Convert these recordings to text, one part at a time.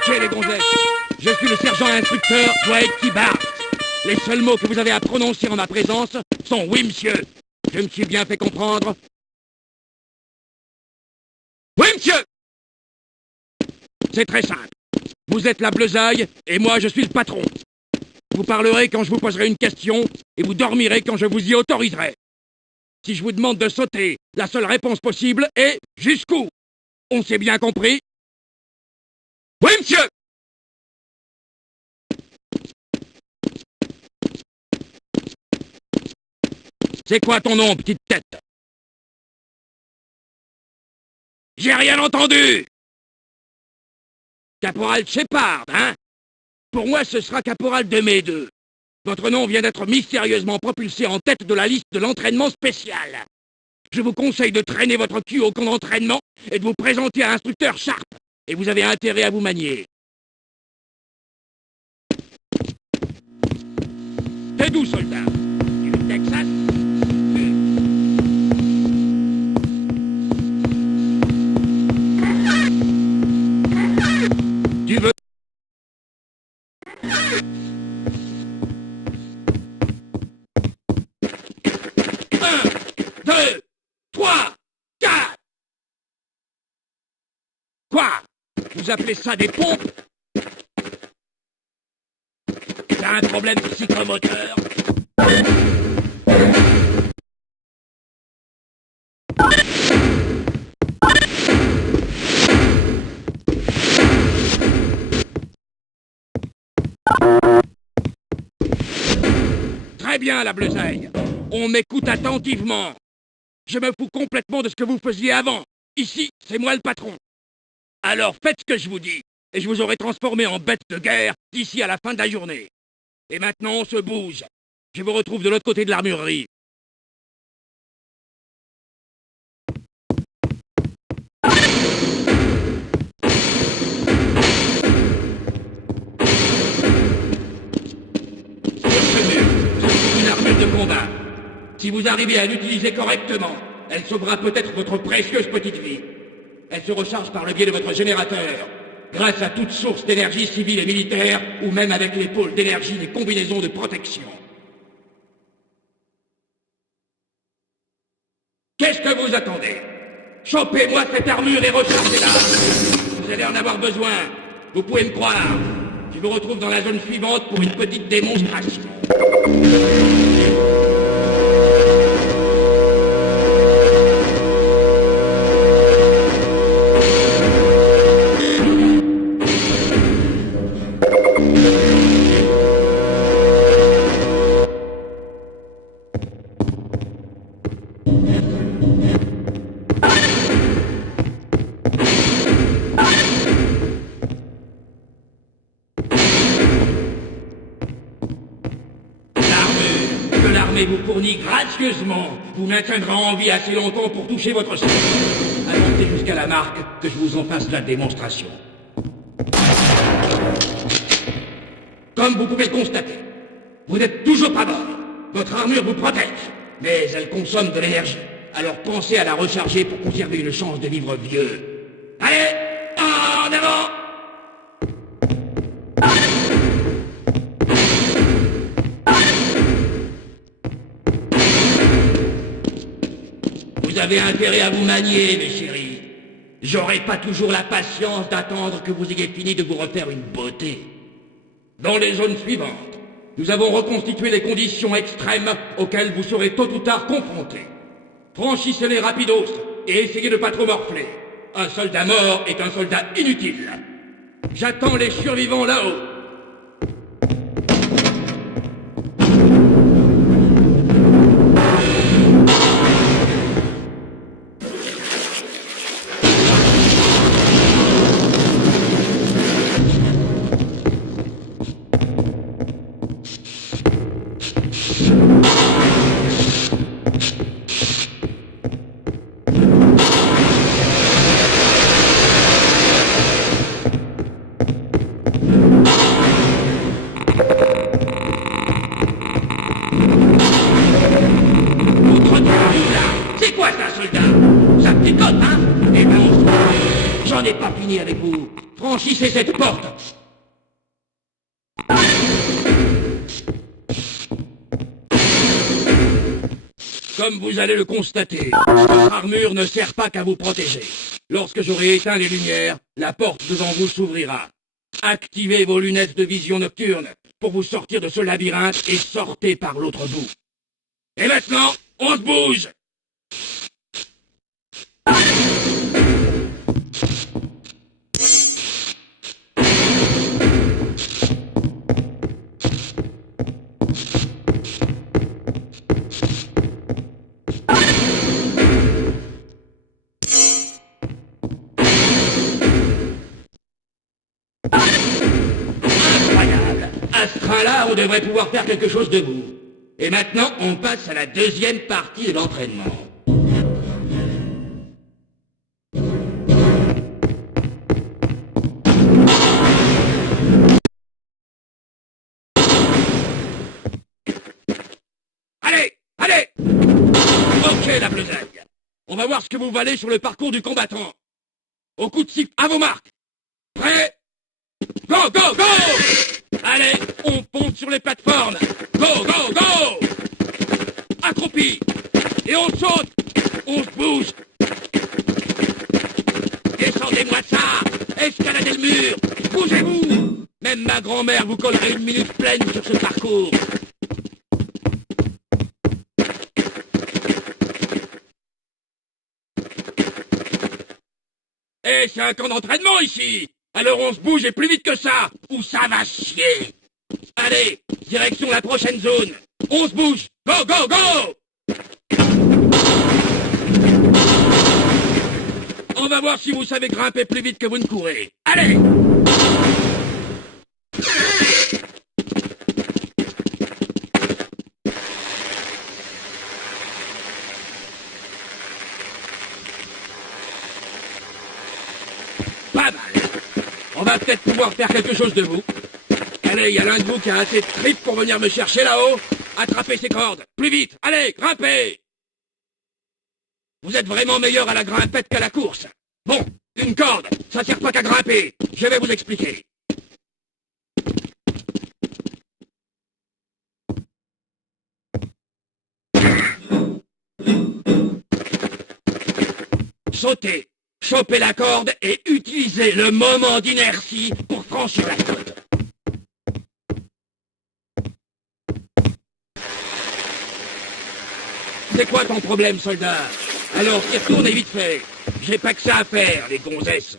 Ok, les gonzesses. Je suis le sergent-instructeur Dwight T. Bart. Les seuls mots que vous avez à prononcer en ma présence sont « Oui, monsieur ». Je me suis bien fait comprendre. Oui, monsieur. C'est très simple. Vous êtes la bleusaille et moi je suis le patron. Vous parlerez quand je vous poserai une question et vous dormirez quand je vous y autoriserai. Si je vous demande de sauter, la seule réponse possible est « Jusqu'où ?» On s'est bien compris? Oui, monsieur. C'est quoi ton nom, petite tête? J'ai rien entendu. Caporal Shepard, hein? Pour moi, ce sera Caporal de mes deux. Votre nom vient d'être mystérieusement propulsé en tête de la liste de l'entraînement spécial. Je vous conseille de traîner votre cul au camp d'entraînement et de vous présenter à instructeur Sharp. Et vous avez intérêt à vous manier. T'es d'où, soldat? Du Texas? Tu veux... 1, 2, 3, 4. Quoi? Vous appelez ça des pompes? T'as un problème psychomoteur? Très bien, la bleusaille. On m'écoute attentivement. Je me fous complètement de ce que vous faisiez avant. Ici, c'est moi le patron. Alors faites ce que je vous dis, et je vous aurai transformé en bête de guerre d'ici à la fin de la journée. Et maintenant, on se bouge. Je vous retrouve de l'autre côté de l'armurerie. C'est une armure de combat. Si vous arrivez à l'utiliser correctement, elle sauvera peut-être votre précieuse petite vie. Elle se recharge par le biais de votre générateur, grâce à toute source d'énergie civile et militaire, ou même avec les pôles d'énergie des combinaisons de protection. Qu'est-ce que vous attendez? Chopez-moi cette armure et rechargez-la. Vous allez en avoir besoin. Vous pouvez me croire. Je vous retrouve dans la zone suivante pour une petite démonstration. Vous fournit gracieusement, vous maintiendra en vie assez longtemps pour toucher votre cible. Avancez jusqu'à la marque que je vous en fasse la démonstration. Comme vous pouvez le constater, vous n'êtes toujours pas mort. Votre armure vous protège, mais elle consomme de l'énergie. Alors pensez à la recharger pour conserver une chance de vivre vieux. Allez, en avant! Vous avez intérêt à vous manier, mes chéris. J'aurai pas toujours la patience d'attendre que vous ayez fini de vous refaire une beauté. Dans les zones suivantes, nous avons reconstitué les conditions extrêmes auxquelles vous serez tôt ou tard confrontés. Franchissez-les rapidos et essayez de pas trop morfler. Un soldat mort est un soldat inutile. J'attends les survivants là-haut. C'est quoi ça, soldat? Ça picote, hein? Eh ben, j'en ai pas fini avec vous. Franchissez cette porte. Comme vous allez le constater, votre armure ne sert pas qu'à vous protéger. Lorsque j'aurai éteint les lumières, la porte devant vous s'ouvrira. Activez vos lunettes de vision nocturne pour vous sortir de ce labyrinthe et sortez par l'autre bout. Et maintenant, on se bouge! Incroyable! À ce train-là, on devrait pouvoir faire quelque chose debout. Et maintenant, on passe à la deuxième partie de l'entraînement. Allez! Allez! Ok, la besagne. On va voir ce que vous valez sur le parcours du combattant. Au coup de sifflet, à vos marques. Prêt? Go, go, go! Allez, on pompe sur les plateformes. Go, go, go! Accroupi. Et on saute. On se bouge. Descendez-moi ça. Escaladez le mur. Bougez-vous. Même ma grand-mère vous collerait une minute pleine sur ce parcours. Eh, c'est un camp d'entraînement ici. Alors on se bouge et plus vite que ça, ou ça va chier. Allez, direction la prochaine zone. On se bouge. Go, go, go! On va voir si vous savez grimper plus vite que vous ne courez. Allez! Pas mal. On va peut-être pouvoir faire quelque chose de vous. Allez, il y a l'un de vous qui a assez de tripes pour venir me chercher là-haut. Attrapez ces cordes. Plus vite. Allez, grimpez. Vous êtes vraiment meilleur à la grimpette qu'à la course. Bon, une corde, ça sert pas qu'à grimper. Je vais vous expliquer. Sautez, chopez la corde et utilisez le moment d'inertie pour franchir la côte. C'est quoi ton problème, soldat? Alors, y retourne et vite fait. J'ai pas que ça à faire, les gonzesses.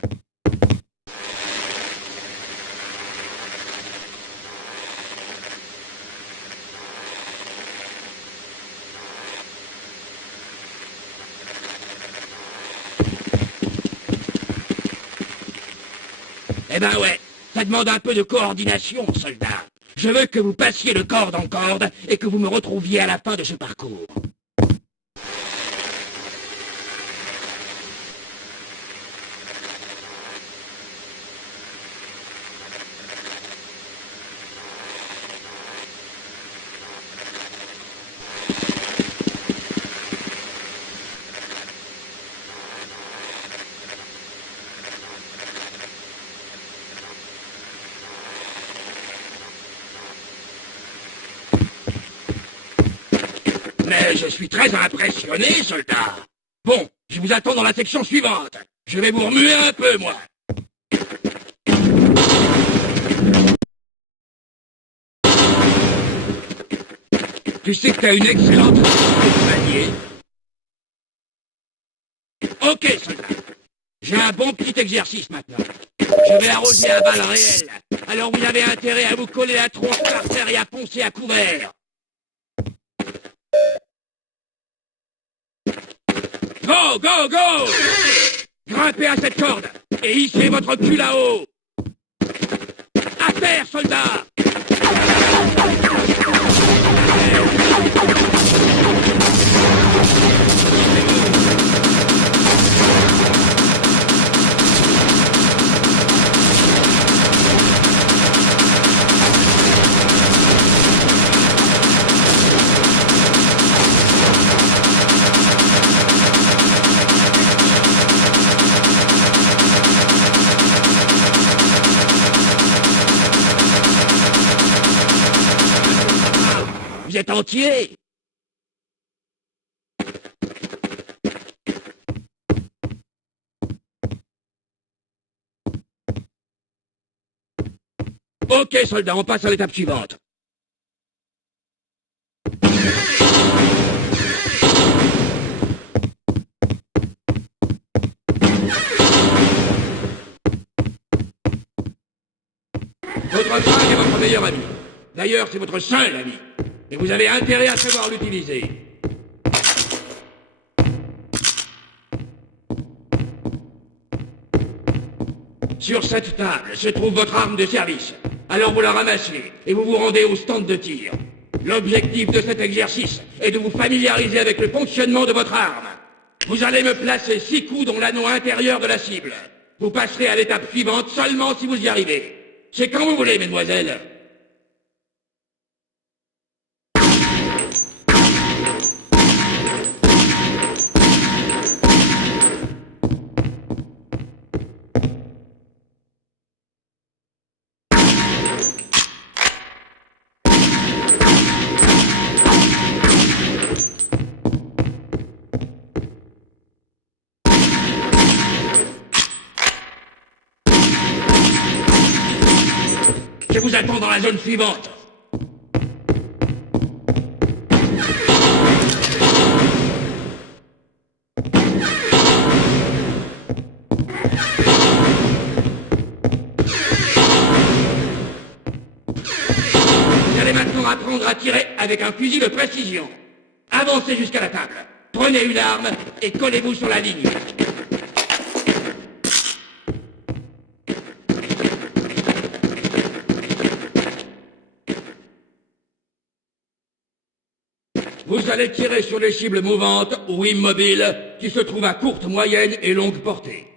Eh ben ouais, ça demande un peu de coordination, soldat. Je veux que vous passiez de corde en corde et que vous me retrouviez à la fin de ce parcours. Mais je suis très impressionné, soldat. Bon, je vous attends dans la section suivante. Je vais vous remuer un peu, moi. Tu sais que t'as une excellente façon de manier. Ok, soldat. J'ai un bon petit exercice maintenant. Je vais arroser à balles réelles. Alors vous avez intérêt à vous coller la tronche par terre et à poncer à couvert. Go, go, go! Grimpez à cette corde et hissez votre cul là-haut. À terre, soldat! entier. Ok, soldats, on passe à l'étape suivante. Votre fringue est votre meilleur ami. D'ailleurs, c'est votre seul ami. Et vous avez intérêt à savoir l'utiliser. Sur cette table se trouve votre arme de service. Alors vous la ramassez et vous vous rendez au stand de tir. L'objectif de cet exercice est de vous familiariser avec le fonctionnement de votre arme. Vous allez me placer 6 coups dans l'anneau intérieur de la cible. Vous passerez à l'étape suivante seulement si vous y arrivez. C'est quand vous voulez, mesdemoiselles. Je vous attends dans la zone suivante. Vous allez maintenant apprendre à tirer avec un fusil de précision. Avancez jusqu'à la table. Prenez une arme et collez-vous sur la ligne. Vous allez tirer sur les cibles mouvantes ou immobiles qui se trouvent à courte, moyenne et longue portée.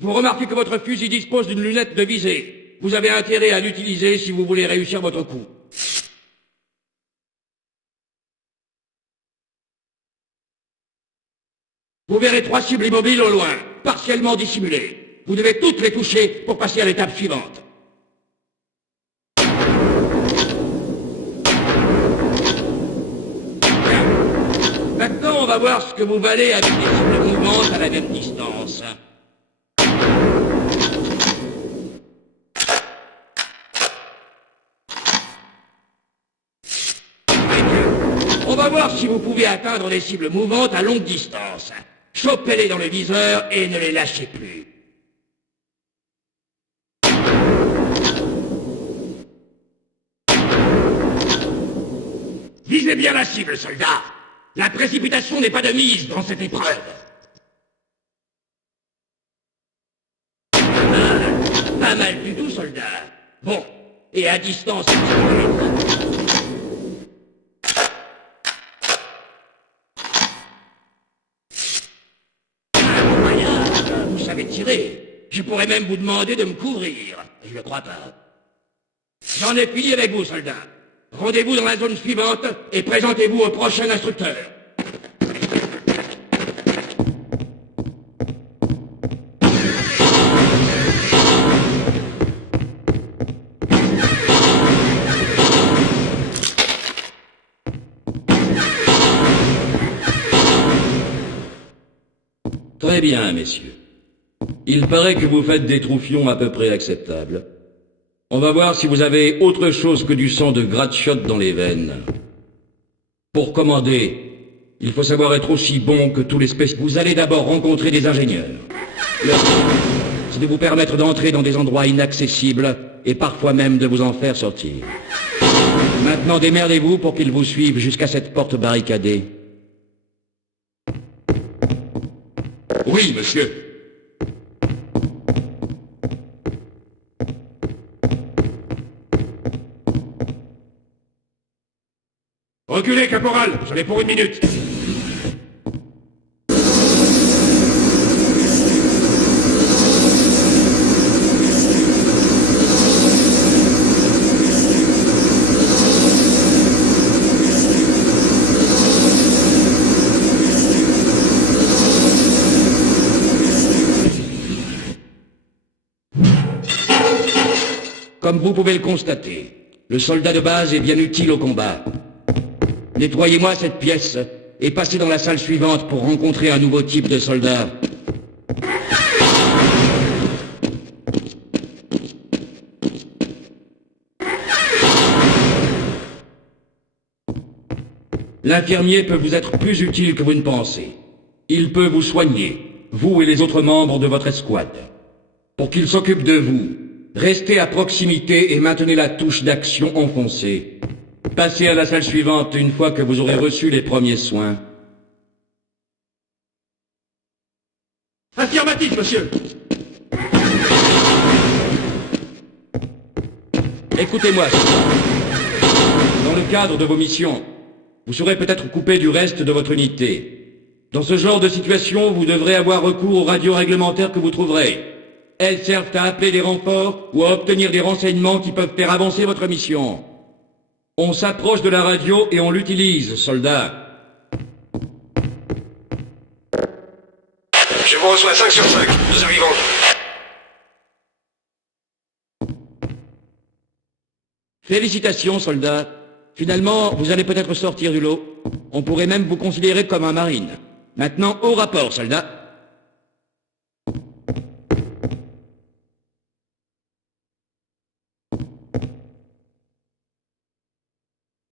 Vous remarquez que votre fusil dispose d'une lunette de visée. Vous avez intérêt à l'utiliser si vous voulez réussir votre coup. Vous verrez 3 cibles immobiles au loin, partiellement dissimulées. Vous devez toutes les toucher pour passer à l'étape suivante. Maintenant, on va voir ce que vous valez avec des cibles mouvantes à la même distance. Très bien. On va voir si vous pouvez atteindre des cibles mouvantes à longue distance. Chopez-les dans le viseur et ne les lâchez plus. Visez bien la cible, soldat. La précipitation n'est pas de mise dans cette épreuve. Pas mal du tout, soldat. Bon, et à distance... Incroyable, vous savez tirer. Je pourrais même vous demander de me couvrir. Je ne crois pas. J'en ai fini avec vous, soldat. Rendez-vous dans la zone suivante et présentez-vous au prochain instructeur. Très bien, messieurs. Il paraît que vous faites des troufions à peu près acceptables. On va voir si vous avez autre chose que du sang de gratte-shot dans les veines. Pour commander, il faut savoir être aussi bon que tous les spécialistes. Vous allez d'abord rencontrer des ingénieurs. Leur but, c'est de vous permettre d'entrer dans des endroits inaccessibles et parfois même de vous en faire sortir. Maintenant, démerdez-vous pour qu'ils vous suivent jusqu'à cette porte barricadée. Oui, monsieur. Reculez, caporal, j'en ai pour 1 minute. Comme vous pouvez le constater, le soldat de base est bien utile au combat. Nettoyez-moi cette pièce et passez dans la salle suivante pour rencontrer un nouveau type de soldat. L'infirmier peut vous être plus utile que vous ne pensez. Il peut vous soigner, vous et les autres membres de votre escouade. Pour qu'il s'occupe de vous, restez à proximité et maintenez la touche d'action enfoncée. Passez à la salle suivante une fois que vous aurez reçu les premiers soins. Affirmatif, monsieur. Écoutez-moi. Dans le cadre de vos missions, vous serez peut-être coupé du reste de votre unité. Dans ce genre de situation, vous devrez avoir recours aux radios réglementaires que vous trouverez. Elles servent à appeler des renforts ou à obtenir des renseignements qui peuvent faire avancer votre mission. On s'approche de la radio et on l'utilise, soldat. Je vous reçois 5 sur 5. Nous arrivons. Félicitations, soldat. Finalement, vous allez peut-être sortir du lot. On pourrait même vous considérer comme un marine. Maintenant, au rapport, soldat.